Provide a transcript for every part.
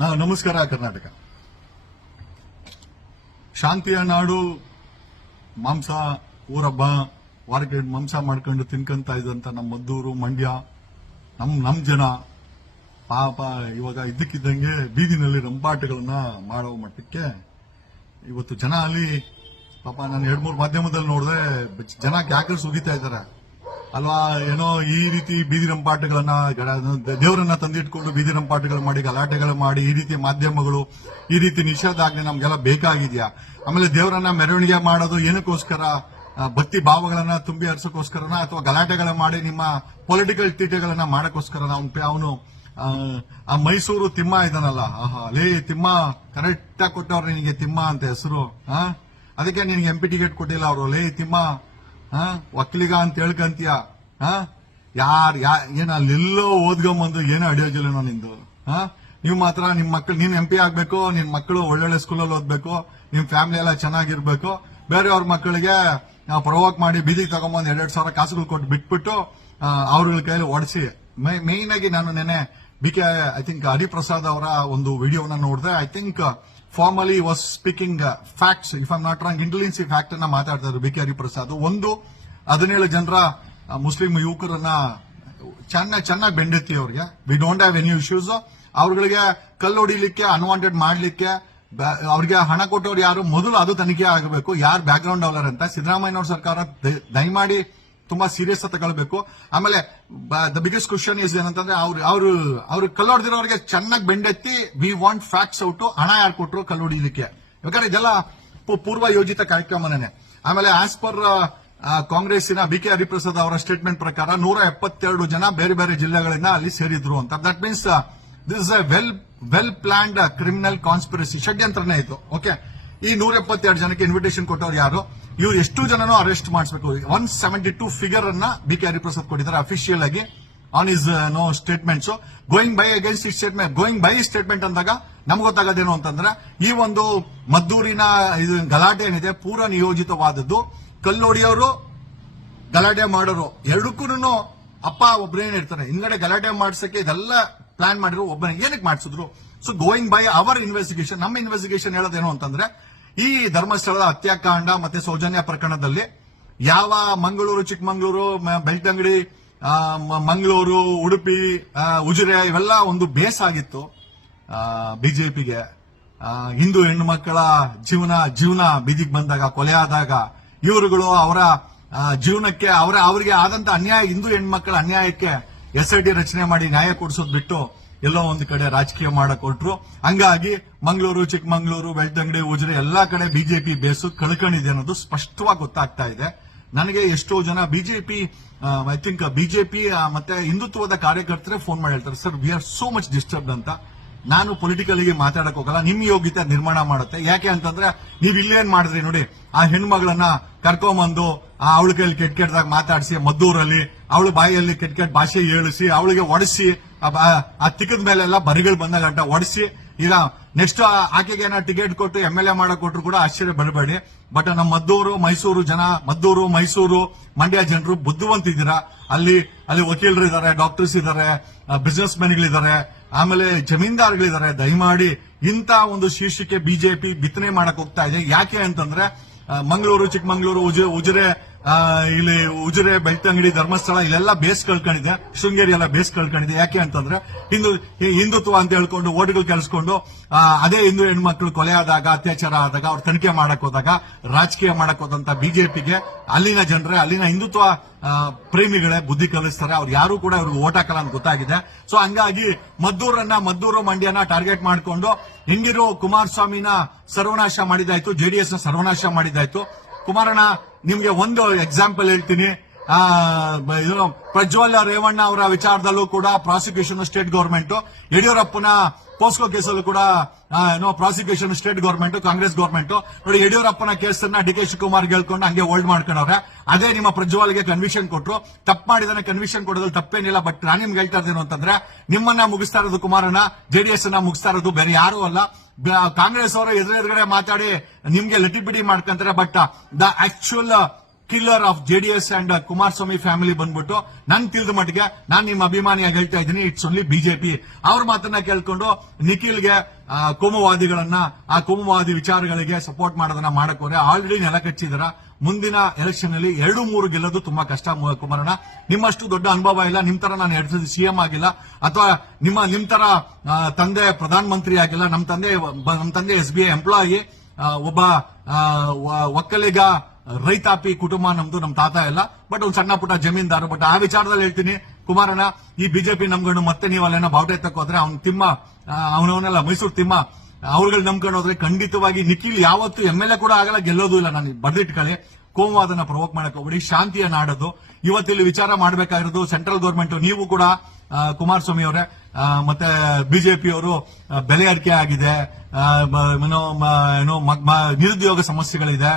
ನಮಸ್ಕಾರ, ಕರ್ನಾಟಕ. ಶಾಂತಿಯ ನಾಡು, ಮಾಂಸ, ಊರಬ್ಬ, ವಾರಕ್ಕೆ ಮಾಂಸ ಮಾಡ್ಕೊಂಡು ತಿನ್ಕೊಂತ ಇದ್ದಂತ ನಮ್ಮ ಮದ್ದೂರು, ಮಂಡ್ಯ, ನಮ್ ನಮ್ ಜನ ಪಾಪ ಇವಾಗ ಇದ್ದಕ್ಕಿದ್ದಂಗೆ ಬೀದಿನಲ್ಲಿ ರಂಪಾಟಗಳನ್ನ ಮಾಡೋ ಮಟ್ಟಕ್ಕೆ ಇವತ್ತು ಜನ ಅಲ್ಲಿ ಪಾಪ ನಾನು ಎರಡ್ ಮೂರು ಮಾಧ್ಯಮದಲ್ಲಿ ನೋಡಿದ್ರೆ ಜನ ಕ್ಯಾಕರ್ಸ್ ಉಗಿತಾ ಇದ್ದಾರೆ. ಅಲ್ವಾ, ಏನೋ ಈ ರೀತಿ ಬೀದಿ ರಂಪಾಟಗಳನ್ನ ದೇವರನ್ನ ತಂದಿಟ್ಕೊಂಡು ಬೀದಿ ರಂಪಾಟಗಳು ಮಾಡಿ, ಗಲಾಟೆಗಳು ಮಾಡಿ, ಈ ರೀತಿ ಮಾಧ್ಯಮಗಳು, ಈ ರೀತಿ ನಿಷೇಧಾಜ್ಞೆ ನಮ್ಗೆಲ್ಲ ಬೇಕಾಗಿದ್ಯಾ? ಆಮೇಲೆ ದೇವರನ್ನ ಮೆರವಣಿಗೆ ಮಾಡೋದು ಏನಕ್ಕೋಸ್ಕರ? ಭಕ್ತಿ ಭಾವಗಳನ್ನ ತುಂಬಿ ಹರಿಸೋಕ್ಕೋಸ್ಕರನ? ಅಥವಾ ಗಲಾಟೆಗಳ ಮಾಡಿ ನಿಮ್ಮ ಪೊಲಿಟಿಕಲ್ ತೀಟೆಗಳನ್ನ ಮಾಡಕ್ಕೋಸ್ಕರ ಅವನು ಆ ಮೈಸೂರು ತಿಮ್ಮ ಇದನ್ನಲ್ಲ ಲೇ, ತಿಮ್ಮ ಕರೆಕ್ಟ್ ಆಗಿ ಕೊಟ್ಟವ್ರು ನಿನಗೆ ತಿಮ್ಮ ಅಂತ ಹೆಸರು ಅದಕ್ಕೆ ನಿನಗೆ ಎಂ ಟಿಕೆಟ್ ಕೊಟ್ಟಿಲ್ಲ ಅವರು. ಲೇ, ತಿಮ್ಮ ಆ ಒಕ್ಕಲಿಗ ಅಂತ ಹೇಳ್ಕಂತೀಯ? ಹಾ? ಯಾರು, ಯಾ, ಏನ ಅಲ್ಲೆಲ್ಲೋ ಓದ್ಕೊಂಬಂದು ಏನೋ ಅಡಿಯೋಜಿಲ್ಲ ನಿಂದು? ಹಾ? ನೀವು ಮಾತ್ರ ನಿಮ್ ಮಕ್ಳು, ನೀನ್ ಎಂ ಪಿ ಆಗ್ಬೇಕು, ನಿನ್ ಮಕ್ಕಳು ಒಳ್ಳೊಳ್ಳೆ ಸ್ಕೂಲಲ್ಲಿ ಓದ್ಬೇಕು, ನಿಮ್ ಫ್ಯಾಮಿಲಿ ಎಲ್ಲ ಚೆನ್ನಾಗಿರ್ಬೇಕು. ಬೇರೆಯವ್ರ ಮಕ್ಕಳಿಗೆ ಪ್ರವೋಕ್ ಮಾಡಿ ಬೀದಿಗೆ ತಗೊಂಬಂದು ಎರಡ್ ಸಾವಿರ ಕಾಸುಗಳು ಕೊಟ್ಟು ಬಿಟ್ಬಿಟ್ಟು ಅವ್ರಗಳ ಕೈಯಲ್ಲಿ ಓಡಿಸಿ ಮೇನ್ ಆಗಿ ನಾನು ನೆನೆ B K I think Hariprasad ಅವರ ಒಂದು ವಿಡಿಯೋನ ನೋಡಿದೆ. I think formally was speaking facts if I'm not wrong intelligence fact ಅನ್ನ ಮಾತಾಡ್ತಾರೆ ಬಿ ಕೆ ಹರಿಪ್ರಸಾದ್. ಒಂದು, ಹದಿನೇಳು ಜನರ ಮುಸ್ಲಿಂ ಯುವಕರನ್ನ, ಚೆನ್ನಾಗಿ ಚೆನ್ನಾಗಿ ಬೆಂಡೆತ್ತಿ ಅವ್ರಿಗೆ we don't have any issues ಅವ್ರಗಳಿಗೆ ಕಲ್ಲು ಹೊಡಿಲಿಕ್ಕೆ ಅನ್ವಾಂಟೆಡ್ ಮಾಡ್ಲಿಕ್ಕೆ ಅವ್ರಿಗೆ ಹಣ ಕೊಟ್ಟವ್ರು ಯಾರು? ಮೊದಲು ಅದು ತನಿಖೆ ಆಗಬೇಕು. ಯಾರು ಬ್ಯಾಕ್ ಗ್ರೌಂಡ್ ಅವಲರ್ ಅಂತ ಸಿದ್ದರಾಮಯ್ಯನವ್ರ ಸರ್ಕಾರ ದಯಮಾಡಿ ತುಂಬಾ ಸೀರಿಯಸ್ ತಗೊಳ್ಬೇಕು. ಆಮೇಲೆ ದ ಬಿಗ್ಗೆಸ್ಟ್ ಕ್ವಶನ್ ಇಸ್ ಏನಂತಂದ್ರೆ, ಅವ್ರು ಅವ್ರು ಅವ್ರು ಕಲ್ಲೊಡ್ದಿರೋರಿಗೆ ಚೆನ್ನಾಗಿ ಬೆಂಡೆತ್ತಿ ವಿ ವಾಂಟ್ ಫ್ಯಾಕ್ಟ್ಸ್ ಔಟ್ ಹಣ ಯಾರು ಕೊಟ್ಟರು ಕಲ್ಲು ಹೊಡಿಲಿಕ್ಕೆ ಯಾಕಂದ್ರೆ ಇದೆಲ್ಲ ಪೂರ್ವ ಯೋಜಿತ ಕಾರ್ಯಕ್ರಮನೇ ಆಮೇಲೆ ಆಸ್ ಪರ್ ಕಾಂಗ್ರೆಸ್ಸಿನ ಬಿ ಕೆ ಹರಿಪ್ರಸಾದ್ ಅವರ ಸ್ಟೇಟ್ಮೆಂಟ್ ಪ್ರಕಾರ ನೂರ ಎಪ್ಪತ್ತೆರಡು ಜನ ಬೇರೆ ಬೇರೆ ಜಿಲ್ಲೆಗಳಿಂದ ಅಲ್ಲಿ ಸೇರಿದ್ರು ಅಂತ. That means this is a well well planned criminal conspiracy ಷಡ್ಯಂತ್ರನೇ ಇತ್ತು ಓಕೆ ಈ ನೂರ ಎಪ್ಪತ್ತೆರಡು ಜನಕ್ಕೆ ಇನ್ವಿಟೇಷನ್ ಕೊಟ್ಟವ್ರು ಯಾರು? ಇವ್ರು ಎಷ್ಟು ಜನನೂ ಅರೆಸ್ಟ್ ಮಾಡಿಸಬೇಕು. ಒನ್ ಸೆವೆಂಟಿ ಟು ಫಿಗರ್ ಅನ್ನ ಬಿ ಕೆ ಹರಿಪ್ರಸಾದ್ ಕೊಟ್ಟಿದ್ದಾರೆ ಅಫಿಷಿಯಲ್ ಆಗಿ on is no statements going by against it statement going by statement ಅಂದಾಗ ನಮ್ಗೆ ಗೊತ್ತಾಗೋದೇನು ಅಂತಂದ್ರೆ ಈ ಒಂದು ಮದ್ದೂರಿನ ಇದು ಗಲಾಟೆ ಏನಿದೆ, ಪೂರ ನಿಯೋಜಿತವಾದದ್ದು. ಕಲ್ಲೋಡಿಯವರು ಗಲಾಟೆ ಮಾಡೋರು. ಎರಡಕ್ಕೂ ಅಪ್ಪ ಒಬ್ಬರೇನು ಇರ್ತಾರೆ ಹಿಂದ್ಗಡೆ ಗಲಾಟೆ ಮಾಡಿಸಕ್ಕೆ ಇದೆಲ್ಲ ಪ್ಲಾನ್ ಮಾಡಿರೋ ಒಬ್ಬನೇ ಏನಕ್ಕೆ ಮಾಡಿಸಿದ್ರು? So going by our investigation ನಮ್ಮ ಇನ್ವೆಸ್ಟಿಗೇಷನ್ ಹೇಳೋದೇನು ಅಂತಂದ್ರೆ ಈ ಧರ್ಮಸ್ಥಳದ ಹತ್ಯಾಕಾಂಡ ಮತ್ತೆ ಸೌಜನ್ಯ ಪ್ರಕರಣದಲ್ಲಿ ಯಾವ ಮಂಗಳೂರು, ಚಿಕ್ಕಮಂಗ್ಳೂರು ಬೆಳ್ತಂಗಡಿ ಮಂಗಳೂರು, ಉಡುಪಿ ಉಜಿರೆ ಇವೆಲ್ಲ ಒಂದು ಬೇಸ್ ಆಗಿತ್ತು. ಬಿಜೆಪಿಗೆ. ಹಿಂದೂ ಹೆಣ್ಣು ಮಕ್ಕಳ ಜೀವನ ಜೀವನ ಬೀದಿಗೆ ಬಂದಾಗ, ಕೊಲೆ ಆದಾಗ ಇವರುಗಳು ಅವರ ಜೀವನಕ್ಕೆ, ಅವರ, ಅವರಿಗೆ ಆದಂತ ಅನ್ಯಾಯ, ಹಿಂದೂ ಹೆಣ್ಮಕ್ಳ ಅನ್ಯಾಯಕ್ಕೆ ಎಸ್ ರಚನೆ ಮಾಡಿ ನ್ಯಾಯ ಕೊಡಿಸೋದ್ ಬಿಟ್ಟು ಎಲ್ಲೋ ಒಂದು ಕಡೆ ರಾಜಕೀಯ ಮಾಡಕ್ ಹೊರಟ್ರು. ಹಂಗಾಗಿ ಮಂಗಳೂರು, ಚಿಕ್ಕಮಂಗ್ಳೂರು, ಬೆಳ್ತಂಗಡಿ, ಉಜಿರೆ ಎಲ್ಲಾ ಕಡೆ ಬಿಜೆಪಿ ಬೇಸು ಕಳ್ಕೊಂಡಿದೆ ಅನ್ನೋದು ಸ್ಪಷ್ಟವಾಗಿ ಗೊತ್ತಾಗ್ತಾ ಇದೆ. ನನಗೆ ಎಷ್ಟೋ ಜನ ಬಿಜೆಪಿ ಐ ಥಿಂಕ್ ಬಿಜೆಪಿ ಮತ್ತೆ ಹಿಂದುತ್ವದ ಕಾರ್ಯಕರ್ತರೇ ಫೋನ್ ಮಾಡಿ ಹೇಳ್ತಾರೆ sir we are so much disturb ಅಂತ. ನಾನು ಪೊಲಿಟಿಕಲಿಗೆ ಮಾತಾಡಕ್ ಹೋಗಲ್ಲ ನಿಮ್ ಯೋಗ್ಯತೆ ನಿರ್ಮಾಣ ಮಾಡುತ್ತೆ. ಯಾಕೆ ಅಂತಂದ್ರೆ ನೀವ್ ಇಲ್ಲೇನ್ ಮಾಡಿದ್ರಿ ನೋಡಿ, ಆ ಹೆಣ್ಮಗಳನ್ನ ಕರ್ಕೊಂಬಂದು ಆ ಅವಳ ಕೈಯಲ್ಲಿ ಕೆಟ್ಟ ಕೆಟ್ಟದಾಗ ಮಾತಾಡಿಸಿ ಮದ್ದೂರಲ್ಲಿ, ಅವಳ ಬಾಯಿಯಲ್ಲಿ ಕೆಟ್ಟ ಕೆಟ್ಟ ಭಾಷೆ ಹೇಳಿಸಿ, ಅವಳಿಗೆ ಒಡಿಸಿ ಆ ತಿಕ್ಕದ ಮೇಲೆಲ್ಲ ಬರಿಗಳು ಬಂದಾಗ ಗಂಟ ಒಡಿಸಿ ಈಗ ನೆಕ್ಸ್ಟ್ ಆಕೆಗೆ ಟಿಕೆಟ್ ಕೊಟ್ಟು ಎಂ ಎಲ್ ಎ ಮಾಡಕ್ ಕೊಟ್ಟರು ಕೂಡ ಆಶ್ಚರ್ಯ ಬರಬೇಡಿ. ಬಟ್ ನಮ್ಮ ಮದ್ದೂರು, ಮೈಸೂರು ಜನ, ಮದ್ದೂರು, ಮೈಸೂರು ಮಂಡ್ಯ ಜನರು ಬುದ್ಧಿವಂತಿದ್ದೀರಾ ಅಲ್ಲಿ ಅಲ್ಲಿ ವಕೀಲರು ಇದ್ದಾರೆ ಡಾಕ್ಟರ್ಸ್ ಇದ್ದಾರೆ ಬಿಸ್ನೆಸ್ ಮ್ಯಾನ್ಗಳಿದ್ದಾರೆ ಆಮೇಲೆ ಜಮೀನ್ದಾರ್ಗಳಿದ್ದಾರೆ. ದಯಮಾಡಿ ಇಂತ ಒಂದು ಶೀರ್ಷಿಕೆ ಬಿಜೆಪಿ ಬಿತ್ತನೆ ಮಾಡಕ್ ಹೋಗ್ತಾ ಇದೆ. ಯಾಕೆ ಅಂತಂದ್ರೆ ಮಂಗಳೂರು, ಚಿಕ್ಕಮಂಗ್ಳೂರು, ಉಜಿ- ಉಜಿರೆ ಇಲ್ಲಿ ಉಜಿರೆ, ಬೆಳ್ತಂಗಡಿ, ಧರ್ಮಸ್ಥಳ, ಇಲ್ಲೆಲ್ಲ ಬೇಸ್ ಕಳ್ಕೊಂಡಿದೆ. ಶೃಂಗೇರಿ ಎಲ್ಲ ಬೇಸ್ ಕಳ್ಕೊಂಡಿದೆ. ಯಾಕೆ ಅಂತಂದ್ರೆ ಹಿಂದೂ ಹಿಂದುತ್ವ ಅಂತ ಹೇಳ್ಕೊಂಡು ಓಟ್ಗಳು ಕಳಿಸ್ಕೊಂಡು ಅದೇ ಹಿಂದೂ ಹೆಣ್ಮಕ್ಳು ಕೊಲೆ ಆದಾಗ, ಅತ್ಯಾಚಾರ ಆದಾಗ ಅವ್ರು ತನಿಖೆ ಮಾಡಕ್ ಹೋದಾಗ, ರಾಜಕೀಯ ಮಾಡಕ್ ಹೋದಂತ ಬಿಜೆಪಿಗೆ ಅಲ್ಲಿನ ಜನರೇ, ಅಲ್ಲಿನ ಹಿಂದುತ್ವ ಪ್ರೇಮಿಗಳೇ ಬುದ್ಧಿ ಕಲಿಸ್ತಾರೆ. ಅವ್ರು ಯಾರು ಕೂಡ ಅವ್ರಿಗೆ ಓಟ್ ಹಾಕಲ್ಲ ಅಂತ ಗೊತ್ತಾಗಿದೆ. ಸೊ ಹಂಗಾಗಿ ಮದ್ದೂರನ್ನ ಮದ್ದೂರು ಮಂಡ್ಯನ ಟಾರ್ಗೆಟ್ ಮಾಡಿಕೊಂಡು, ಹೆಂಗಿರೋ ಕುಮಾರಸ್ವಾಮಿನ ಸರ್ವನಾಶ ಮಾಡಿದಾಯ್ತು ಜೆಡಿಎಸ್ನ ಸರ್ವನಾಶ ಮಾಡಿದಾಯ್ತು ಕುಮಾರಣ್ಣ ನಿಮ್ಗೆ ಒಂದು ಎಕ್ಸಾಂಪಲ್ ಹೇಳ್ತೀನಿ. ಆ, ಇದು ಪ್ರಜ್ವಲ್ ರೇವಣ್ಣ ಅವರ ವಿಚಾರದಲ್ಲೂ ಕೂಡ ಪ್ರಾಸಿಕ್ಯೂಷನ್ ಸ್ಟೇಟ್ ಗವರ್ಮೆಂಟ್ ಯಡಿಯೂರಪ್ಪನ ಪೋಸ್ಕೋ ಕೇಸಲ್ಲೂ ಕೂಡ ಏನೋ prosecution state government Congress government ನೋಡಿ ಯಡಿಯೂರಪ್ಪನ ಕೇಸನ್ನ ಡಿ ಕೆ ಶಿವಕುಮಾರ್ ಹೇಳ್ಕೊಂಡು ಹಂಗೆ ಹೋಲ್ಡ್ ಮಾಡ್ಕೊಂಡವ್ರೆ. ಅದೇ ನಿಮ್ಮ ಪ್ರಜ್ವಲ್ಗೆ ಕನ್ವಿಷನ್ ಕೊಟ್ಟರು ತಪ್ಪು ಮಾಡಿದಾನೆ ಕನ್ವಿಷನ್ ಕೊಡೋದ್ರಲ್ಲಿ ತಪ್ಪೇನಿಲ್ಲ ಬಟ್ ನಾನು ನಿಮ್ಗೆ ಹೇಳ್ತಾ ಅಂತಂದ್ರೆ ನಿಮ್ಮನ್ನ ಮುಗಿಸ್ತಾ ಇರೋದು ಕುಮಾರಣ್ಣ ಜೆಡಿಎಸ್ ಅನ್ನ ಮುಗಿಸ್ತಾ ಇರೋದು ಬೇರೆ ಯಾರು ಅಲ್ಲ. ಕಾಂಗ್ರೆಸ್ ಅವರು ಎದುರು ಎದುರುಗಡೆ ಮಾತಾಡಿ, ನಿಮ್ಗೆ ಲಿಟಲ್ ಬಿಡಿ ಮಾಡ್ಕೊಂತಾರೆ but the actual killer of JDS and Kumaraswamy family ಬಂದ್ಬಿಟ್ಟು, ನನ್ ತಿಳಿದ ಮಟ್ಟಿಗೆ, ನಾನು ನಿಮ್ಮ ಅಭಿಮಾನಿಯಾಗಿ ಹೇಳ್ತಾ ಇದ್ದೀನಿ ಇಟ್ಸ್ ಓನ್ಲಿ ಬಿಜೆಪಿ ಅವ್ರ ಮಾತನ್ನ ಕೇಳ್ಕೊಂಡು, ನಿಖಿಲ್ಗೆ ಕೋಮುವಾದಿಗಳನ್ನ, ಆ ಕೋಮುವಾದಿ ವಿಚಾರಗಳಿಗೆ ಸಪೋರ್ಟ್ ಮಾಡೋದನ್ನ ಮಾಡಕೋರೆ ಆಲ್ರೆಡಿ ನೆಲ ಕಚ್ಚಿದಾರ. ಮುಂದಿನ ಎಲೆಕ್ಷನ್ ಅಲ್ಲಿ ಎರಡು ಮೂರು ಗೆಲ್ಲೋದು ತುಂಬಾ ಕಷ್ಟ ಕುಮಾರಣ್ಣ. ನಿಮ್ಮಷ್ಟು ದೊಡ್ಡ ಅನುಭವ ಇಲ್ಲ, ನಿಮ್ ತರ ನಾನು ಸಿ ಸಿಎಂ ಆಗಿಲ್ಲ, ಅಥವಾ ನಿಮ್ಮ, ನಿಮ್ ತರ ತಂದೆ ಪ್ರಧಾನ ಮಂತ್ರಿ ಆಗಿಲ್ಲ, ನಮ್ ತಂದೆ, ಬ- ನಮ್ ತಂದೆ ಎಸ್ ಬಿ ಐ ಎಂಪ್ಲಾಯಿ ಒಬ್ಬ ಒಕ್ಕಲಿಗ, ರೈತಾಪಿ ಕುಟುಂಬ ನಮ್ದು, ನಮ್ ತಾತ ಎಲ್ಲ ಬಟ್ ಒಂದು ಸಣ್ಣ ಪುಟ್ಟ ಜಮೀನ್ದಾರು. ಬಟ್ ಆ ವಿಚಾರದಲ್ಲಿ ಹೇಳ್ತೀನಿ, ಕುಮಾರಣ್ಣ, ಈ ಬಿಜೆಪಿ ನಮ್ಗಣ್ಣು ಮತ್ತೆ ನೀವು ಅಲ್ಲೇನೋ ಬಾವುಟ ಎತ್ತಕ್ಕೋದ್ರೆ ಅವ್ನ್ ತಿಮ್ಮ ಅವನವನೆಲ್ಲ ಮೈಸೂರು ತಿಮ್ಮ. ಅವ್ರುಗಳು ನಂಬ್ಕೊಂಡು ಹೋದ್ರೆ ಖಂಡಿತವಾಗಿ ನಿಖಿಲ್ ಯಾವತ್ತು ಎಂ ಎಲ್ ಎ ಕೂಡ ಆಗಲ್ಲ, ಗೆಲ್ಲೋದು ಇಲ್ಲ. ನಾನು ಬರ್ದಿಟ್ಕೊಳ್ಳಿ ಕೋಮುವಾದನ ಪ್ರವೋಕ್ ಮಾಡಕ್ ಹೋಗ್ಬಿಡಿ. ಶಾಂತಿಯ ನಾಡೋದು. ಇವತ್ತಿಲ್ಲಿ ವಿಚಾರ ಮಾಡಬೇಕಾಗಿರೋದು ಸೆಂಟ್ರಲ್ ಗೌರ್ಮೆಂಟ್ ನೀವು ಕೂಡ ಕುಮಾರಸ್ವಾಮಿ ಅವರೇ ಮತ್ತೆ ಬಿಜೆಪಿ ಅವರು ಬೆಲೆ ಅಡಿಕೆ ಆಗಿದೆ ಏನು ನಿರುದ್ಯೋಗ ಸಮಸ್ಯೆಗಳಿದೆ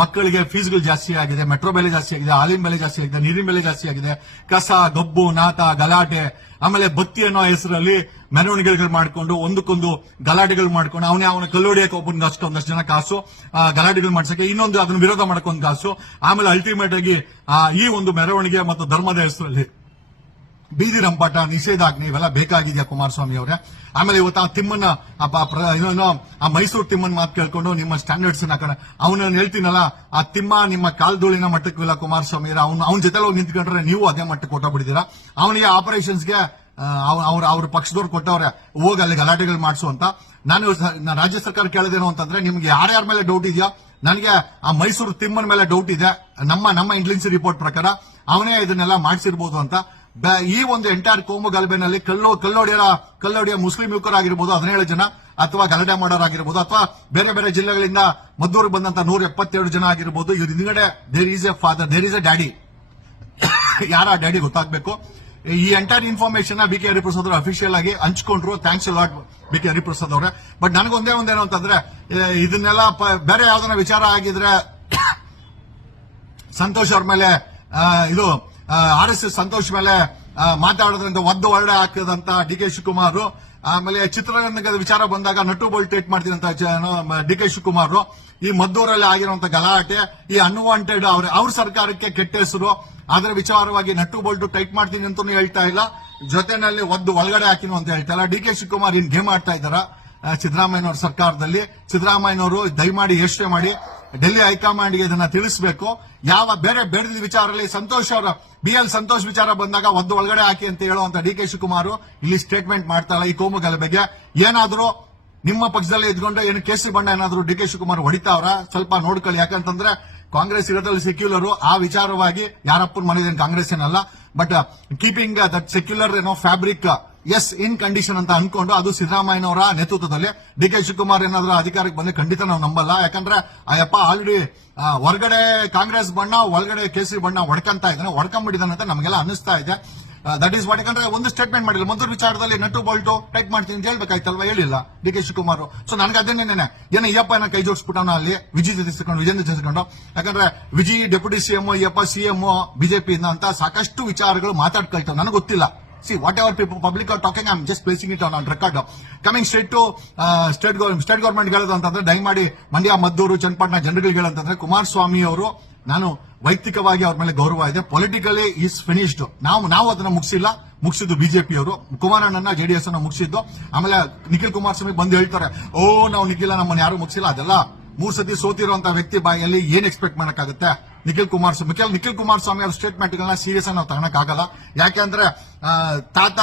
ಮಕ್ಕಳಿಗೆ ಫೀಸ್ಗಳು ಜಾಸ್ತಿ ಆಗಿದೆ, ಮೆಟ್ರೋ ಬೆಲೆ ಜಾಸ್ತಿ ಆಗಿದೆ, ಹಾಲಿನ ಬೆಲೆ ಜಾಸ್ತಿ ಆಗಿದೆ, ನೀರಿನ ಬೆಲೆ ಜಾಸ್ತಿ ಆಗಿದೆ, ಕಸ, ಗಬ್ಬು, ನಾತ, ಗಲಾಟೆ, ಆಮೇಲೆ ಬತ್ತಿ ಅನ್ನೋ ಹೆಸರಲ್ಲಿ ಮೆರವಣಿಗೆಗಳು ಮಾಡಿಕೊಂಡು, ಒಂದಕ್ಕೊಂದು ಗಲಾಟೆಗಳು ಮಾಡ್ಕೊಂಡು, ಅವನೇ ಅವನ ಕಲ್ಲೊಡಿಯಕ್ಕೆ ಒಬ್ಬನಿಗೆ ಅಷ್ಟು ಒಂದಷ್ಟು ಜನ ಕಾಸು ಗಲಾಟೆಗಳು ಮಾಡ್ಸಕ್ಕೆ, ಇನ್ನೊಂದು ಅದನ್ನ ವಿರೋಧ ಮಾಡ್ಕೊಂಡು ಕಾಸು, ಆಮೇಲೆ ಅಲ್ಟಿಮೇಟ್ ಆಗಿ ಈ ಒಂದು ಮೆರವಣಿಗೆ ಮತ್ತು ಧರ್ಮದ ಹೆಸರಲ್ಲಿ. ಬೀದಿ ರಂಪಾಟ ನಿಷೇಧಾಜ್ಞೆ ಇವೆಲ್ಲ ಬೇಕಾಗಿದೆಯಾ ಕುಮಾರಸ್ವಾಮಿ ಅವರೇ? ಆಮೇಲೆ ಇವತ್ತು ಆ ತಿಮ್ಮನ್ನ ಏನೋ- ಆ ಮೈಸೂರು ತಿಮ್ಮನ್ ಮಾತು ಕೇಳ್ಕೊಂಡು ನಿಮ್ಮ ಸ್ಟ್ಯಾಂಡರ್ಡ್ಸ್ ಹಾಕೋಣ ಅವನ ಹೇಳ್ತೀನಲ್ಲ, ಆ ತಿಮ್ಮ ನಿಮ್ಮ ಕಾಲ್ಧೂಳಿನ ಮಟ್ಟಕ್ಕಿಲ್ಲ ಕುಮಾರಸ್ವಾಮಿ ಅವ್ನು ಅವನ ಜೊತೆ ಹೋಗಿ ನಿಂತ್ಕೊಂಡ್ರೆ ನೀವು ಅದೇ ಮಟ್ಟಕ್ಕೆ ಬಿಡಿದೀರಾ ಅವನಿಗೆ ಆಪರೇಷನ್ಸ್ಗೆ ಅವ್ರ ಅವ್ರ ಪಕ್ಷದವ್ರು ಕೊಟ್ಟವ್ರೆ, ಹೋಗಿ ಅಲ್ಲಿ ಗಲಾಟೆಗಳು ಮಾಡಿಸು ಅಂತ. ನಾನು ರಾಜ್ಯ ಸರ್ಕಾರ ಕೇಳಿದೇನು ಅಂತಂದ್ರೆ ನಿಮ್ಗೆ ಯಾರ್ಯಾರ ಮೇಲೆ ಡೌಟ್ ಇದೆಯಾ? ನನಗೆ ಆ ಮೈಸೂರು ತಿಮ್ಮನ ಮೇಲೆ ಡೌಟ್ ಇದೆ. ನಮ್ಮ ನಮ್ಮ ಇಂಟೆಲಿಜೆನ್ಸ್ ರಿಪೋರ್ಟ್ ಪ್ರಕಾರ ಅವನೇ ಇದನ್ನೆಲ್ಲ ಮಾಡಿಸಿರ್ಬೋದು ಅಂತ. ಈ ಒಂದು ಎಂಟೈರ್ ಕೋಮು ಗಲಭೆನಲ್ಲಿ ಕಲ್ಲು ಕಲ್ಲೋಡಿಯರ ಕಲ್ಲೋಡಿಯ ಮುಸ್ಲಿಂ ಯುವಕರಾಗಿರ್ಬೋದು ಹದಿನೇಳು ಜನ ಅಥವಾ ಗಲಾಟೆ ಮಾಡೋರಾಗಿರ್ಬೋದು ಅಥವಾ ಬೇರೆ ಬೇರೆ ಜಿಲ್ಲೆಗಳಿಂದ ಮದ್ದೂರಿಗೆ ಬಂದಂತ ನೂರ ಎಪ್ಪತ್ತೆರಡು ಜನ ಆಗಿರ್ಬೋದು. ಇವ್ರ ಹಿಂದ್ಗಡೆ there is a father there is a daddy ಯಾರ ಡ್ಯಾಡಿ ಗೊತ್ತಾಗಬೇಕು. ಈ entire information B K Hariprasad ಅವರು ಅಫಿಷಿಯಲ್ ಆಗಿ ಹಂಚ್ಕೊಂಡ್ರು. Thanks lot B K Hariprasad ಅವರೇ. ಬಟ್ ನನಗೊಂದೇ ಒಂದೇನು ಅಂತಂದ್ರೆ ಇದನ್ನೆಲ್ಲ ಬೇರೆ ಯಾವ್ದನ್ನ ವಿಚಾರ ಆಗಿದ್ರೆ, ಸಂತೋಷ್ ಅವ್ರ ಮೇಲೆ ಇದು ಆರ್ ಎಸ್ ಎಸ್ ಸಂತೋಷ್ ಮೇಲೆ ಮಾತಾಡೋದ್ರಿಂದ ಒದ್ದು ಒಳ್ಳೆ ಹಾಕಿದಂತ ಡಿ ಕೆ ಶಿವಕುಮಾರ್. ಆಮೇಲೆ ಚಿತ್ರರಂಗದ ವಿಚಾರ ಬಂದಾಗ ನಟು ಬೋಲ್ ಟ್ರೀಟ್ ಮಾಡ್ತೀನಿ ಅಂತ ಡಿ ಕೆ ಶಿವಕುಮಾರ್. ಈ ಮದ್ದೂರಲ್ಲಿ ಆಗಿರುವಂತ ಗಲಾಟೆ, ಈ ಅನ್ವಾಂಟೆಡ್ ಅವ್ರ ಅವ್ರ ಸರ್ಕಾರಕ್ಕೆ ಕೆಟ್ಟ ಹೆಸರು. ಅದರ ವಿಚಾರವಾಗಿ ನಟ್ಟು ಬೋಲ್ಟು ಟೈಟ್ ಮಾಡ್ತೀನಿ ಅಂತ ಹೇಳ್ತಾ ಇಲ್ಲ. ಜೊತೆನಲ್ಲಿ ಒದ್ದು ಒಳಗಡೆ ಹಾಕಿನೋ ಅಂತ ಹೇಳ್ತಾ ಇಲ್ಲ. D K Shivakumar in game ಆಡ್ತಾ ಇದ್ದಾರ? ಸಿದ್ದರಾಮಯ್ಯನವರ ಸರ್ಕಾರದಲ್ಲಿ. ಸಿದ್ದರಾಮಯ್ಯನವರು ದಯಮಾಡಿ ಯೋಚನೆ ಮಾಡಿ. ಡೆಲ್ಲಿ ಹೈಕಮಾಂಡ್ಗೆ ಇದನ್ನ ತಿಳಿಸಬೇಕು. ಯಾವ ಬೇರೆ ಬೇಡದ ವಿಚಾರದಲ್ಲಿ ಸಂತೋಷ್ ಅವರ, ಬಿ ಎಲ್ ಸಂತೋಷ್ ವಿಚಾರ ಬಂದಾಗ ಒಂದು ಒಳಗಡೆ ಹಾಕಿ ಅಂತ ಹೇಳುವಂತ ಡಿ ಕೆ ಶಿವಕುಮಾರ್ ಇಲ್ಲಿ ಸ್ಟೇಟ್ಮೆಂಟ್ ಮಾಡ್ತಾಳೆ ಈ ಕೋಮು ಗಲಭೆಗೆ. ಏನಾದರೂ ನಿಮ್ಮ ಪಕ್ಷದಲ್ಲಿ ಇದ್ಕೊಂಡು ಏನು ಕೇಸರಿ ಬಣ್ಣ ಏನಾದರೂ ಡಿ ಕೆ ಶಿವಕುಮಾರ್ ಹೊಡಿತಾವ್ರ? ಸ್ವಲ್ಪ ನೋಡ್ಕೊಳ್ಳಿ. ಯಾಕಂತಂದ್ರೆ ಕಾಂಗ್ರೆಸ್ ಇರೋದ್ರಲ್ಲಿ ಸೆಕ್ಯುಲರ್ ಆ ವಿಚಾರವಾಗಿ ಯಾರಪ್ಪನ ಮನೇದೇನು ಕಾಂಗ್ರೆಸ್ ಏನಲ್ಲ ಬಟ್ ಕೀಪಿಂಗ್ ದಟ್ ಸೆಕ್ಯುಲರ್ ಏನೋ ಫ್ಯಾಬ್ರಿಕ್ ಎಸ್, ಇನ್ ಕಂಡೀಷನ್ ಅಂತ ಅನ್ಕೊಂಡು ಅದು ಸಿದ್ದರಾಮಯ್ಯನವರ ನೇತೃತ್ವದಲ್ಲಿ ಡಿ ಕೆ ಶಿವಕುಮಾರ್ ಏನಾದ್ರೂ ಅಧಿಕಾರಕ್ಕೆ ಬಂದ್ರೆ ಖಂಡಿತ ನಾವು ನಂಬಲ್ಲ. ಯಾಕಂದ್ರೆ, ಅಯ್ಯಪ್ಪ ಆಲ್ರೆಡಿ ಹೊರಗಡೆ ಕಾಂಗ್ರೆಸ್ ಬಣ್ಣ ಒಳಗಡೆ ಕೇಸರಿ ಬಣ್ಣ ಹೊಡ್ಕಂತ ಇದ್ದಾನೆ ಹೊಡ್ಕೊಂಡ್ಬಿಟ್ಟಿದ್ದಾನೆ ಅಂತ ನಮಗೆಲ್ಲ ಅನಿಸ್ತಾ ಇದೆ. ದಟ್ ಈಸ್ ವಾಟ್ ಯಾಕಂದ್ರೆ ಒಂದು ಸ್ಟೇಟ್ಮೆಂಟ್ ಮಾಡಿಲ್ಲ. ಮದ್ದೂರು ವಿಚಾರದಲ್ಲಿ ನಟು ಬೋಲ್ಟು ಟೈಪ್ ಮಾಡ್ತೀನಿ ಅಂತ ಹೇಳ್ಬೇಕಾಯ್ತಲ್ವಾ ಹೇಳಿಲ್ಲ ಡಿ ಕೆ ಶಿವಕುಮಾರ್ ಸೊ ನನಗೆ ಅದೇನೇನೆ ಏನೋ ಅಯ್ಯಪ್ಪ ಏನೋ ಕೈ ಜೋಡಿಸ್ಬಿಟ್ಟು ಅಲ್ಲಿ, ವಿಜಿ ಜೊತೆ ಸೇರ್ಕೊಂಡು ವಿಜಯ್ ಜೊತೆ ಸೇರ್ಕೊಂಡು. ಯಾಕಂದ್ರೆ, Viji deputy CM Ayyappa CM ಬಿಜೆಪಿಯಿಂದ ಅಂತ ಸಾಕಷ್ಟು ವಿಚಾರಗಳು ಮಾತಾಡ್ಕೊಳ್ತಾವೆ. ನನಗೆ ಗೊತ್ತಿಲ್ಲ. See what people, public public are talking just am it on, it on record coming state to state government ಹೇಳೋದು ಅಂತಂದ್ರೆ ದಯಮಾಡಿ ಮಂಡ್ಯ ಮದ್ದೂರು ಚನ್ನಪಟ್ಟಣ ಜನರಿಗೆ ಹೇಳಂತಂದ್ರೆ ಕುಮಾರಸ್ವಾಮಿ ಅವರು ನಾನು ವೈಯಕ್ತಿಕವಾಗಿ ಅವ್ರ ಮೇಲೆ ಗೌರವ ಇದೆ. ಪೊಲಿಟಿಕಲಿ ಈಸ್ ಫಿನಿಶ್ಡ್ ನಾವು ನಾವು ಅದನ್ನ ಮುಗಿಸಿಲ್ಲ. ಮುಗಿಸಿದ್ದು ಬಿಜೆಪಿ ಅವರು. ಕುಮಾರಣ್ಣನ ಜೆಡಿಎಸ್ ಅನ್ನ ಮುಗಿಸಿದ್ದು. ಆಮೇಲೆ ನಿಖಿಲ್ ಕುಮಾರಸ್ವಾಮಿ ಬಂದು ಹೇಳ್ತಾರೆ ಓ ನಾವು ನಿಖಿಲ ನಮ್ಮನ್ನ ಯಾರು ಮುಗಿಸಿಲ್ಲ. ಅದೆಲ್ಲ ಮೂರ್ ಸತಿ ಸೋತಿರುವಂತಹ ವ್ಯಕ್ತಿ ಬಾಯಲ್ಲಿ ಏನ್ ಎಕ್ಸ್ಪೆಕ್ಟ್ ಮಾಡಕ್ಕಾಗುತ್ತೆ? ನಿಖಿಲ್ ಕುಮಾರಸ್ವಾಮಿ ನಿಖಿಲ್ ನಿಖಿಲ್ ಕುಮಾರಸ್ವಾಮಿ ಅವ್ರ ಸ್ಟೇಟ್ಮೆಂಟ್ ಗಳನ್ನ ಸೀರಿಯಸ್ ಆಗಿ ನಾವು ತಗೊಳಕ್ಕಾಗಲ್ಲ. ಯಾಕೆಂದ್ರೆ ತಾತ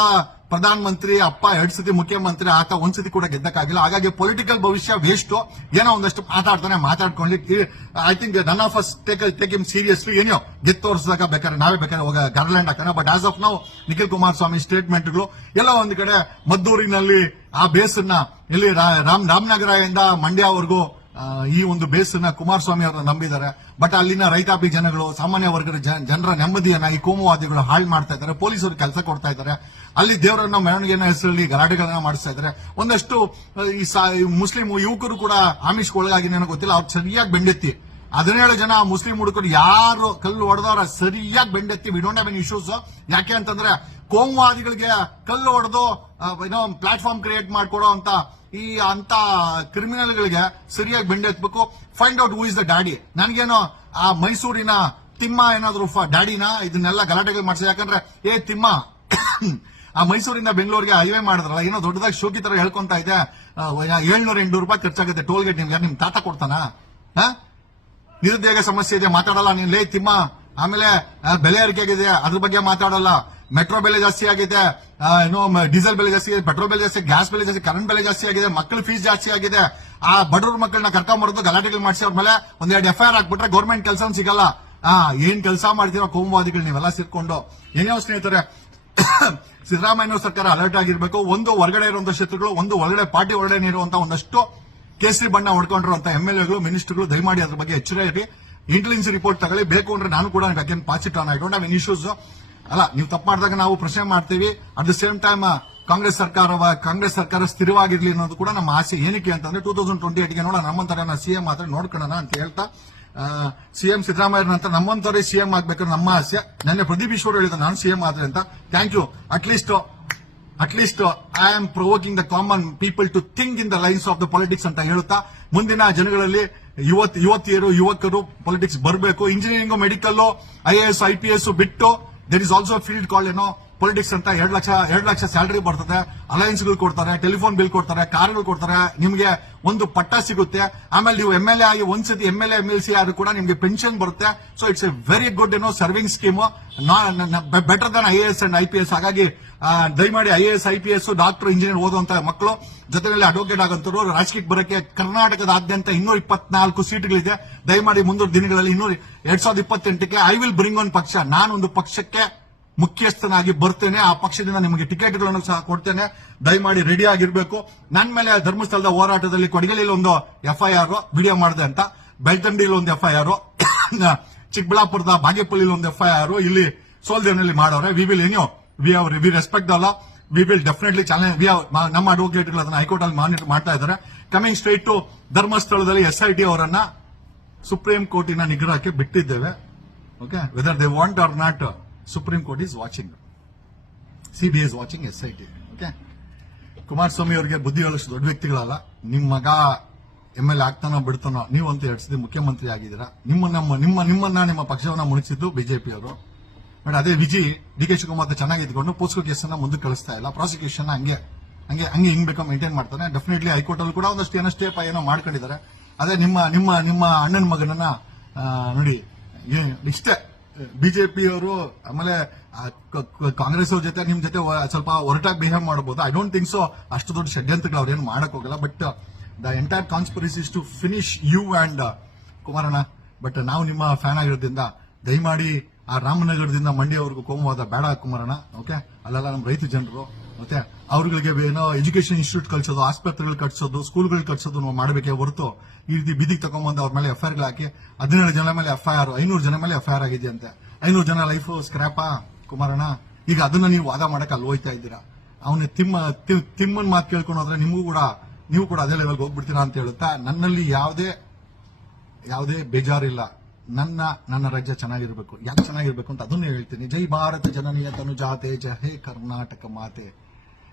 ಪ್ರಧಾನ ಮಂತ್ರಿ ಅಪ್ಪ ಎರಡ್ ಸತಿ ಮುಖ್ಯಮಂತ್ರಿ, ಆತ ಒಂದ್ಸತಿ ಕೂಡ ಗೆದ್ದಕ್ಕಾಗಿಲ್ಲ. ಹಾಗಾಗಿ ಪೊಲಿಟಿಕಲ್ ಭವಿಷ್ಯ ವೇಸ್ಟ್ ಏನೋ ಒಂದಷ್ಟು ಮಾತಾಡ್ತಾನೆ ಮಾತಾಡ್ಕೊಂಡು I think none of us take take him seriously ಏನೋ ಗೆದ್ದು ತೋರಿಸಿದಾಗ ಬೇಕಾದ್ರೆ ನಾವೇ ಬೇಕಾದ್ರೆ ಹೋಗ ಗಾರ್ಲ್ಯಾಂಡ್ ಹಾಕೋಣ ಬಟ್ ಆಸ್ ಆಫ್ ನಾವು ನಿಖಿಲ್ ಕುಮಾರಸ್ವಾಮಿ ಸ್ಟೇಟ್ಮೆಂಟ್ಗಳು ಎಲ್ಲ ಒಂದ್ ಕಡೆ ಮದ್ದೂರಿನಲ್ಲಿ ಆ ಬೇಸನ್ನ ಇಲ್ಲಿ ರಾಮ್ ಇಂದ ಮಂಡ್ಯವರೆಗೂ ಈ ಒಂದು ಬೇಸನ್ನ ಕುಮಾರಸ್ವಾಮಿ ಅವರನ್ನ ನಂಬಿದ್ದಾರೆ. ಬಟ್ ಅಲ್ಲಿನ ರೈತಾಪಿ ಜನಗಳು, ಸಾಮಾನ್ಯ ವರ್ಗದ ಜನರ ನೆಮ್ಮದಿಯನ್ನ, ಈ ಕೋಮುವಾದಿಗಳು ಹಾಳು ಮಾಡ್ತಾ ಇದ್ದಾರೆ. ಪೊಲೀಸರು ಕೆಲಸ ಕೊಡ್ತಾ ಇದ್ದಾರೆ. ಅಲ್ಲಿ ದೇವರನ್ನ ಮೆರವಣಿಗೆನ ಹೆಸರಲ್ಲಿ ಗಲಾಟೆಗಳನ್ನ ಮಾಡಿಸ್ತಾ ಇದ್ದಾರೆ. ಒಂದಷ್ಟು ಈ ಮುಸ್ಲಿಂ ಯುವಕರು ಕೂಡ ಆಮಿಷ್ಗೆ ಒಳಗಾಗಿ ನನಗೆ ಗೊತ್ತಿಲ್ಲ. ಅವ್ರು ಸರಿಯಾಗಿ ಬೆಂಡೆತ್ತಿ. ಹದಿನೇಳು ಜನ ಮುಸ್ಲಿಂ ಹುಡುಗರು ಯಾರು ಕಲ್ಲು ಹೊಡೆದವರ ಸರಿಯಾಗಿ ಬೆಂಡೆತ್ತಿ. We don't have any issues ಯಾಕೆ ಅಂತಂದ್ರೆ, ಕೋಮುವಾದಿಗಳಿಗೆ ಕಲ್ಲು ಹೊಡೆದು ಏನೋ ಪ್ಲಾಟ್ಫಾರ್ಮ್ ಕ್ರಿಯೇಟ್ ಮಾಡ್ಕೊಡೋ ಅಂತ ಈ ಅಂತ ಕ್ರಿಮಿನಲ್ ಗಳಿಗೆ ಸರಿಯಾಗಿ ಬೆಂಡ್ ಎತ್ಬೇಕು find out who is the daddy ನನಗೇನೋ ಆ ಮೈಸೂರಿನ ತಿಮ್ಮ ಏನಾದ್ರು ಡ್ಯಾಡಿನ? ಇದನ್ನೆಲ್ಲ ಗಲಾಟೆಗಳು ಮಾಡಿಸಿ ಯಾಕಂದ್ರೆ, ಏ ತಿಮ್ಮ, ಆ ಮೈಸೂರಿಂದ ಬೆಂಗಳೂರಿಗೆ ಹೈವೇ ಮಾಡಿದ್ರಲ್ಲ, ಏನೋ ದೊಡ್ಡದಾಗಿ ಶೋಕಿ ತರ ಹೇಳ್ಕೊಂತ ಇದೆ. ಏಳ್ನೂರ ಎಂಟು ರೂಪಾಯಿ ಖರ್ಚಾಗುತ್ತೆ. ಟೋಲ್ ಗೇಟ್ ನಿಮ್ಗೆ ನಿಮ್ ತಾತ ಕೊಡ್ತಾನ? ನಿರುದ್ಯೋಗ ಸಮಸ್ಯೆ ಇದೆ, ಮಾತಾಡಲ್ಲ ನೀನ್. ಲೇ ತಿಮ್ಮ, ಆಮೇಲೆ ಬೆಲೆ ಏರಿಕೆ ಆಗಿದೆ ಅದ್ರ ಬಗ್ಗೆ ಮಾತಾಡಲ್ಲ. ಮೆಟ್ರೋ ಬೆಲೆ ಜಾಸ್ತಿ ಆಗಿದೆ ಏನೋ ಡೀಸೆಲ್ ಬೆಲೆ ಜಾಸ್ತಿ ಆಗಿದೆ, ಪೆಟ್ರೋಲ್ ಬೆಲೆ ಜಾಸ್ತಿ, ಗ್ಯಾಸ್ ಬೆಲೆ ಜಾಸ್ತಿ, ಕರೆಂಟ್ ಬೆಲೆ ಜಾಸ್ತಿ ಆಗಿದೆ, ಮಕ್ಕಳ ಫೀಸ್ ಜಾಸ್ತಿ ಆಗಿದೆ. ಆ, ಬಡವ್ರ ಮಕ್ಕಳನ್ನ ಕರ್ಕೊಂಬರೋದು ಗಲಾಟೆಗಳು ಮಾಡಿಸಿ ಅವ್ರ ಮೇಲೆ. ಒಂದೆರಡು ಎಫ್ ಐ ಆರ್ ಹಾಕ್ಬಿಟ್ರೆ ಗೌರ್ಮೆಂಟ್ ಕೆಲಸ ಸಿಗಲ್ಲ. ಆ, ಏನ್ ಕೆಲಸ ಮಾಡ್ತಿರೋ ಕೋಮುವಾದಿಗಳು ನೀವೆಲ್ಲ ಸೇರ್ಕೊಂಡು. ಏನೇ ಸ್ನೇಹಿತರೆ ಸಿದ್ದರಾಮಯ್ಯ ಸರ್ಕಾರ ಅಲರ್ಟ್ ಆಗಿರ್ಬೇಕು. ಒಂದು ಹೊರಗಡೆ ಇರುವಂತಹ ಶತ್ರುಗಳು, ಒಂದು ಒಳಗಡೆ ಪಾರ್ಟಿ ಒಳಗಡೆ ಇರುವಂತ ಒಂದಷ್ಟು ಕೇಸರಿ ಬಣ್ಣ ಹೊಡ್ಕೊಂಡಿರುವಂತಹ ಎಂ ಎಲ್ ಎಗಳು ಮಿನಿಸ್ಟರ್ಗಳು ದಯಮಾಡಿ ಅದ್ರ ಬಗ್ಗೆ ಎಚ್ಚರ ಇರಿ. ಇಂಟೆಲಿಜೆನ್ಸ್ ರಿಪೋರ್ಟ್ ತಗೊಳ್ಳಿ. ಬೇಕು ಅಂದ್ರೆ ನಾನು ಕೂಡ again pass it on I don't have issues ಅಲ್ಲ, ನೀವು ತಪ್ಪು ನಾವು ಪ್ರಶ್ನೆ ಮಾಡ್ತೀವಿ. At the same time Congress ಸರ್ಕಾರ ಕಾಂಗ್ರೆಸ್ ಸರ್ಕಾರ ಸ್ಥಿರವಾಗಿರ್ಲಿ ಅನ್ನೋದು ಕೂಡ ನಮ್ಮ ಆಸೆ. ಏನಕ್ಕೆ ಅಂತಂದ್ರೆ ಟೂ ತೌಸಂಡ್ ಟ್ವೆಂಟಿ ಏಟ್ಗೆ ನೋಡ ನಮ್ಮಂತರ ಸಿಎಂ ಆದ್ರೆ ನೋಡ್ಕೊಳ್ಳೋಣ ಅಂತ ಹೇಳ್ತಾ ಸಿಎಂ ಸಿದ್ದರಾಮಯ್ಯ ನಂತರ ನಮ್ಮಂತವರೇ ಸಿಎಂ ಆಗ್ಬೇಕಾದ್ರೆ ನಮ್ಮ ಆಸೆ. ನನ್ನ ಪ್ರದೀಪ್ ಈಶ್ವರ್ ಹೇಳಿದ ನಾನು ಸಿಎಂ ಆದ್ರೆ ಅಂತ. Thank you at least at least I am provoking the common people to think in the lines of the politics ಅಂತ ಹೇಳುತ್ತಾ, ಮುಂದಿನ ಜನಗಳಲ್ಲಿ ಯುವತ್, ಯುವತಿಯರು, ಯುವಕರು ಪಾಲಿಟಿಕ್ಸ್ ಬರಬೇಕು. Engineering medical I A S I P S ಬಿಟ್ಟು there is also field call ಏನೋ ಪೊಲಿಟಿಕ್ಸ್ ಅಂತ ಎರಡು ಲಕ್ಷ ಎರಡು ಲಕ್ಷ ಸ್ಯಾಲರಿ ಬರ್ತದೆ. ಅಲಯನ್ಸ್ಗಳು ಕೊಡ್ತಾರೆ ಟೆಲಿಫೋನ್ ಬಿಲ್ ಕೊಡ್ತಾರೆ ಕಾರ್ಗಳು ಕೊಡ್ತಾರೆ. ನಿಮಗೆ ಒಂದು ಪಟ್ಟ ಸಿಗುತ್ತೆ. ಆಮೇಲೆ ನೀವು ಎಂ ಎಲ್ ಎ ಆಗಿ ಒಂದ್ಸತಿ M L M L C ಆದ್ರೂ ಕೂಡ ನಿಮಗೆ ಪೆನ್ಷನ್ ಬರುತ್ತೆ. So it's a very good ಏನೋ serving scheme better than I S and I P S ಹಾಗಾಗಿ ದಯಮಾಡಿ I A S I P S doctor engineer ಓದುವಂತ ಮಕ್ಕಳು, ಜೊತೆಯಲ್ಲಿ ಅಡ್ವೊಕೇಟ್ ಆಗಂತರು ರಾಜಕೀಯಕ್ಕೆ ಬರಕ್ಕೆ ಕರ್ನಾಟಕದಾದ್ಯಂತ ಇನ್ನೂರ ಇಪ್ಪತ್ನಾಲ್ಕು ಸೀಟ್ಗಳಿದೆ. ದಯಮಾಡಿ ಮುಂದಿನ ದಿನಗಳಲ್ಲಿ ಇನ್ನೂರ ಎರಡ್ ಸಾವಿರದ ಇಪ್ಪತ್ತೆಂಟಕ್ಕೆ ಐ ವಿಲ್ ಬ್ರಿಂಗ್ ಒನ್ ಪಕ್ಷ. ನಾನೊಂದು ಪಕ್ಷಕ್ಕೆ ಮುಖ್ಯಸ್ಥನಾಗಿ ಬರ್ತೇನೆ. ಆ ಪಕ್ಷದಿಂದ ನಿಮಗೆ ಟಿಕೆಟ್ಗಳನ್ನು ಸಹ ಕೊಡ್ತೇನೆ. ದಯಮಾಡಿ ರೆಡಿ ಆಗಿರಬೇಕು. ನನ್ನ ಮೇಲೆ ಧರ್ಮಸ್ಥಳದ ಹೋರಾಟದಲ್ಲಿ ಕೊಡಗಲಿಯಲ್ಲಿ ಒಂದು ಎಫ್ಐಆರ್ ವಿಡಿಯೋ ಮಾಡಿದೆ ಅಂತ. ಬೆಳ್ತಂಡಿಲಿ ಒಂದು ಎಫ್ಐಆರ್ ಚಿಕ್ಕಬಳ್ಳಾಪುರದ ಬಾಗೇಪಲ್ಲಿ ಒಂದು ಎಫ್ಐಆರ್ ಇಲ್ಲಿ ಸೋಲ್ದೇನಲ್ಲಿ ಮಾಡೋರೆ. ವಿ ವಿಲ್ ಎನ್ಯೋ ವಿ ಆರ್ ವಿ ರೆಸ್ಪೆಕ್ಟ್ ಅಲ್ಲ we will definitely challenge we ನಮ್ಮ ಅಡ್ವೊಕೇಟ್ಗಳು ಅದನ್ನ ಹೈಕೋರ್ಟ್ ಅಲ್ಲಿ ಮಾನಿಟರ್ ಮಾಡ್ತಾ ಇದ್ದಾರೆ. ಕಮಿಂಗ್ ಸ್ಟ್ರೈಟ್ ಟು ಧರ್ಮಸ್ಥಳದಲ್ಲಿ ಎಸ್ ಐ ಟಿ ಅವರನ್ನ ಸುಪ್ರೀಂ ಕೋರ್ಟಿನ ನಿಗ್ರಹಕ್ಕೆ ಬಿಟ್ಟಿದ್ದೇವೆ. Okay whether they want or not supreme court is watching CBI is watching S I T okay Kumaraswamy ಅವರಿಗೆ ಬುದ್ಧಿ ಹೇಳಷ್ಟು ದೊಡ್ಡ ವ್ಯಕ್ತಿಗಳಲ್ಲ. ನಿಮ್ ಮಗ ಎಂ ಎಲ್ ಆಗ್ತಾನೋ ಬಿಡ್ತಾನೋ ನೀವು ಅಂತ ಎರಡು ಮುಖ್ಯಮಂತ್ರಿ ಆಗಿದ್ದೀರಾ? ನಿಮ್ಮ, ನಮ್ಮ, ನಿಮ್ಮ, ನಿಮ್ಮನ್ನ ನಿಮ್ಮ ಪಕ್ಷವನ್ನ ಮುಣಿಸಿದ್ದು ಬಿಜೆಪಿ ಅವರು. ಬಟ್ ಅದೇ ವಿಜಿ, ಡಿ ಕೆ ಶಿವಕುಮಾರ್ ಚೆನ್ನಾಗಿ ಇದ್ಕೊಂಡು ಪೋಸ್ಕೋ ಕೇಸನ್ನ ಮುಂದಕ್ಕೆ ಕಳಿಸ್ತಾ ಇಲ್ಲ. ಪ್ರಾಸಿಕ್ಯೂಷನ್ ಹಂಗೆ ಹಂಗೆ ಹಂಗೆ ಹಿಂಗ್ ಬೇಕು ಮೇಂಟೈನ್ ಮಾಡ್ತಾನೆ. ಡೆಫಿನೆಟ್ಲಿ ಹೈಕೋರ್ಟ್ ಅಲ್ಲಿ ಕೂಡ ಒಂದಷ್ಟು ಏನೋ ಸ್ಟೇಪ್ ಏನೋ ಮಾಡ್ಕೊಂಡಿದ್ದಾರೆ. ಅದೇ ನಿಮ್ಮ ನಿಮ್ಮ ನಿಮ್ಮ ಅಣ್ಣನ ಮಗನನ್ನ ನೋಡಿ ಇಷ್ಟೇ. ಬಿಜೆಪಿ ಅವರು ಆಮೇಲೆ ಕಾಂಗ್ರೆಸ್ ಅವ್ರ ಜೊತೆ, ನಿಮ್ ಜೊತೆ ಸ್ವಲ್ಪ ಹೊರಟಾಗಿ ಬಿಹೇವ್ ಮಾಡಬಹುದು ಐ ಡೋಂಟ್ ಥಿಂಕ್ ಸೊ ಅಷ್ಟು ದೊಡ್ಡ ಷಡ್ಯಂತ್ರಗಳು ಅವ್ರೇನು ಮಾಡಕ್ ಹೋಗಲ್ಲ. But the entire conspiracy is to finish you and Kumaranna. But ನಾವು ನಿಮ್ಮ ಫ್ಯಾನ್ ಆಗಿರೋದ್ರಿಂದ ದಯಮಾಡಿ ಆ ರಾಮನಗರದಿಂದ ಮಂಡ್ಯವರೆಗೂ ಕೋಮವಾದ ಬೇಡ ಕುಮಾರಣ ಓಕೆ ಅಲ್ಲೆಲ್ಲ ನಮ್ಮ ರೈತ ಜನರು ಮತ್ತೆ ಅವ್ರಿಗೆ ಏನೋ ಎಜುಕೇಶನ್ ಇನ್ಸ್ಟಿಟ್ಯೂಟ್ ಕಳ್ಸೋದು, ಆಸ್ಪತ್ರೆಗಳು ಕಟ್ಸೋದು ಸ್ಕೂಲ್ಗಳು ಕಟ್ಸೋದು ನಾವು ಮಾಡಬೇಕೇ ಹೊರತು ಈ ರೀತಿ ಬೀದಿಗೆ ತಗೊಂಬಂದು ಅವ್ರ ಮೇಲೆ ಎಫ್ಐಆರ್ ಹಾಕಿ ಹದಿನೇಳು ಜನ ಮೇಲೆ ಎಫ್ಐಆರ್ ಐನೂರು ಜನ ಮೇಲೆ ಎಫ್ಐಆರ್ ಆಗಿದೆಯಂತೆ. ಐನೂರು ಜನ ಲೈಫ್ ಸ್ಕ್ರಾಪಾ ಕುಮಾರಣ್ಣ? ಈಗ ಅದನ್ನ ನೀವು ವಾದ ಮಾಡಕ್ಕೆ ಅಲ್ಲಿ ಹೋಯ್ತಾ ಇದ್ದೀರಾ? ಅವನ ತಿಮ್ಮ ತಿಮ್ಮನ್ ಮಾತು ಕೇಳ್ಕೊಂಡು ಹೋದ್ರೆ ನಿಮಗೂ ಕೂಡ, ನೀವು ಕೂಡ ಅದೇ ಲೆವೆಲ್ಗೆ ಹೋಗ್ಬಿಡ್ತೀರಾ ಅಂತ ಹೇಳುತ್ತಾ? ನನ್ನಲ್ಲಿ ಯಾವುದೇ ಯಾವುದೇ ಬೇಜಾರಿಲ್ಲ. ನನ್ನ ನನ್ನ ರಾಜ್ಯ ಚೆನ್ನಾಗಿರ್ಬೇಕು. ಯಾಕೆ ಚೆನ್ನಾಗಿರ್ಬೇಕು ಅಂತ ಅದನ್ನೇ ಹೇಳ್ತೀನಿ. ಜೈ ಭಾರತ ಜನನೀಯ ತನುಜಾತೆ ಜಹೇ ಕರ್ನಾಟಕ ಮಾತೆ.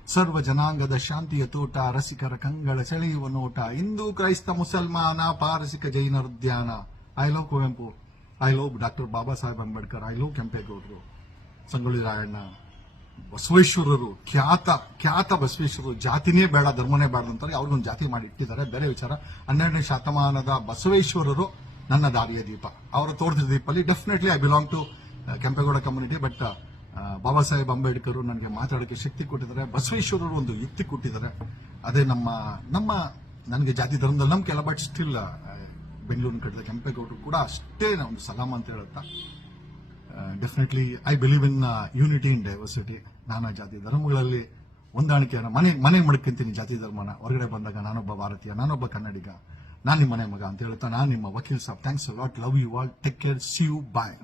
ಸರ್ವ ಜನಾಂಗದ ಶಾಂತಿಯ ತೋಟ, ರಸಿಕರ ಕಂಗಳ ಸೆಳೆಯುವ ನೋಟ. ಹಿಂದೂ, ಕ್ರೈಸ್ತ, ಮುಸಲ್ಮಾನ, ಪಾರಸಿಕ ಜೈನರ ಧ್ಯಾನ I love Kuvempu I love doctor Baba Saheb Ambedkar I love ಕೆಂಪೇಗೌಡರು ಸಂಗೊಳ್ಳಿ ರಾಯಣ್ಣ ಬಸವೇಶ್ವರರು, ಖ್ಯಾತ ಖ್ಯಾತ ಬಸವೇಶ್ವರರು. ಜಾತಿನೇ ಬೇಡ, ಧರ್ಮನೇ ಬೇಡ ಅಂತಾರೆ ಅವ್ರಿಗೊಂದು ಜಾತಿ ಮಾಡಿ ಇಟ್ಟಿದ್ದಾರೆ. ಬೇರೆ ವಿಚಾರ. ಹನ್ನೆರಡನೇ ಶತಮಾನದ ಬಸವೇಶ್ವರರು ನನ್ನ ದಾರಿಯ ದೀಪ. ಅವರ ತೋರಿದ ದೀಪಲ್ಲಿ definitely I belong to Kempegowda community but Baba Saheb Ambedkar ನನಗೆ ಮಾತಾಡೋಕ್ಕೆ ಶಕ್ತಿ ಕೊಟ್ಟಿದ್ದಾರೆ. ಬಸವೇಶ್ವರರು ಒಂದು ಯುಕ್ತಿ ಕೊಟ್ಟಿದ್ದಾರೆ. ಅದೇ ನಮ್ಮ ನಮ್ಮ, ನನಗೆ ಜಾತಿ ಧರ್ಮದಲ್ಲಿ ನಂಬಿಕೆ ಅಲ್ಲ ಬಟ್ ಸ್ಟಿಲ್ ಬೆಂಗಳೂರಿನ ಕಡೆ ಕೆಂಪೇಗೌಡರು ಕೂಡ ಅಷ್ಟೇ ಒಂದು ಸಲಾಮ್ ಅಂತ ಹೇಳುತ್ತಾ definitely I believe in unity in diversity ನಾನಾ ಜಾತಿ ಧರ್ಮಗಳಲ್ಲಿ ಹೊಂದಾಣಿಕೆಯನ್ನು, ಮನೆ ಮನೆ ಮಡ್ಕೊಂತೀನಿ ಜಾತಿ ಧರ್ಮನ. ಹೊರಗಡೆ ಬಂದಾಗ ನಾನೊಬ್ಬ ಭಾರತೀಯ, ನಾನೊಬ್ಬ ಕನ್ನಡಿಗ. ನಾನು ನಿಮ್ಮ ಮನೆ ಮಗ ಅಂತ ಹೇಳ್ತಾ, ನಾನು ನಿಮ್ಮ ವಕೀಲ್ Sab thanks lot love you all take care see you bye